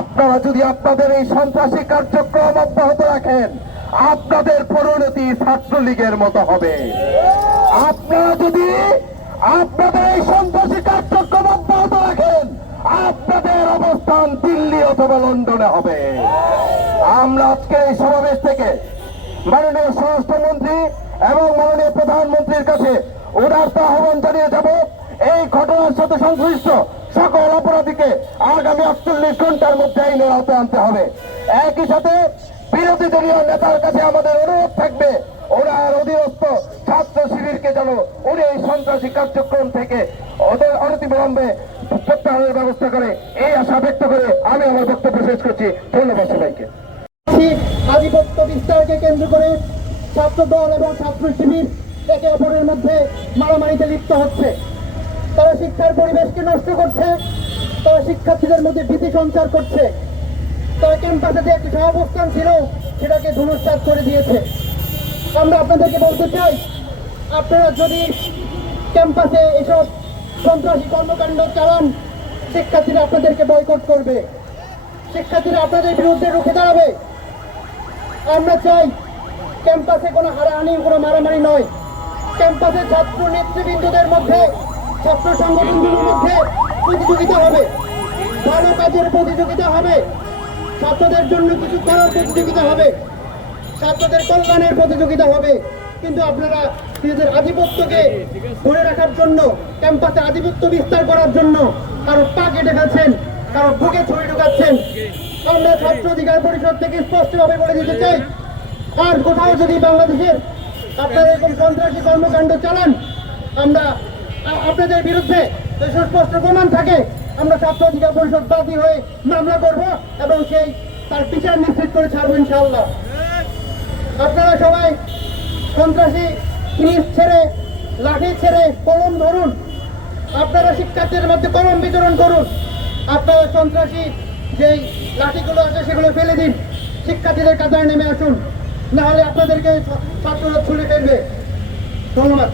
আপনারা যদি আপনাদের এই সন্ত্রাসী কার্যক্রম অব্যাহত রাখেন, আপনাদের পরিণতি ছাত্রলীগের মতো হবে। আপনারা যদি আপনাদের এই সন্ত্রাসী কার্যক্রম অব্যাহত রাখেন, আপনাদের অবস্থান দিল্লি অথবা লন্ডনে হবে। আমরা আজকে এই সমাবেশ থেকে মাননীয় স্বরাষ্ট্রমন্ত্রী এবং মাননীয় প্রধানমন্ত্রীর কাছে উদারত আহ্বান জানিয়ে যাব, এই ঘটনার সাথে সংশ্লিষ্ট সকল অপরাধীকে আগামী 48 ঘন্টার মধ্যে আইনের আওতায় আনতে হবে। একই সাথে বিরোধী দলীয় নেতার কাছে আমাদের অনুরোধ থাকবে, ওনার অধীনস্থ ছাত্র শিবিরকে যেন উনি এই সন্ত্রাসী কার্যক্রম থেকে ওদের অনতিবিলম্বে প্রত্যাহারের ব্যবস্থা করে, এই আশা ব্যক্ত করে আমি আমার বক্তব্য শেষ করছি। ধন্যবাদ সবাইকে। আধিপত্য বিস্তারকে কেন্দ্র করে ছাত্র দল এবং ছাত্র শিবির একে অপরের মধ্যে মারামারিতে লিপ্ত হচ্ছে। তারা শিক্ষার পরিবেশকে নষ্ট করছে, তারা শিক্ষার্থীদের মধ্যে ভীতি সঞ্চার করছে, তারা ক্যাম্পাসে যে একটি সহাবস্থান ছিল সেটাকে ধূলিসাৎ করে দিয়েছে। আমরা আপনাদেরকে বলতে চাই, আপনারা যদি ক্যাম্পাসে এসব সন্ত্রাসী কর্মকাণ্ড চালান, শিক্ষার্থীরা আপনাদেরকে বয়কট করবে, শিক্ষার্থীরা আপনাদের বিরুদ্ধে রুখে দাঁড়াবে। আমরা চাই ক্যাম্পাসে কোনো হারাহানি, কোনো মারামারি নয়। ক্যাম্পাসে ছাত্র নেতৃবৃন্দদের মধ্যে, ছাত্র সংগঠনগুলোর মধ্যে প্রতিযোগিতা হবে, ভালো কাজের প্রতিযোগিতা হবে, ছাত্রদের জন্য কিছু করার প্রতিযোগিতা হবে, ছাত্রদের কল্যাণের প্রতিযোগিতা হবে। কিন্তু আপনারা নিজেদের আধিপত্যকে ধরে রাখার জন্য, ক্যাম্পাসে আধিপত্য বিস্তার করার জন্য কারো পা কেটে ফেলছেন, কারো বুকে ছুরি ঢুকাচ্ছেন। আমরা ছাত্র অধিকার পরিষদ থেকে স্পষ্টভাবে বলে দিতে চাই, আর কোথাও যদি বাংলাদেশের আপনারা এরকম সন্ত্রাসী কর্মকাণ্ড চালান, আমরা আপনাদের বিরুদ্ধে সুস্পষ্ট প্রমাণ থাকে, আমরা ছাত্র অধিকার পরিষদ বাদী হয়ে মামলা করব এবং সেই তার বিচার নিশ্চিত করে ছাড়বো ইনশাআল্লাহ। আপনারা সবাই সন্ত্রাসী জিনিস ছেড়ে, লাঠি ছেড়ে কলম ধরুন। আপনারা শিক্ষার্থীদের মধ্যে কলম বিতরণ করুন। আপনারা সন্ত্রাসী যেই লাঠিগুলো আছে সেগুলো ফেলে দিন, শিক্ষার্থীদের কাতারে নেমে আসুন, না হলে আপনাদেরকে ছাত্ররা ছুড়ে ফেলবে। ধন্যবাদ।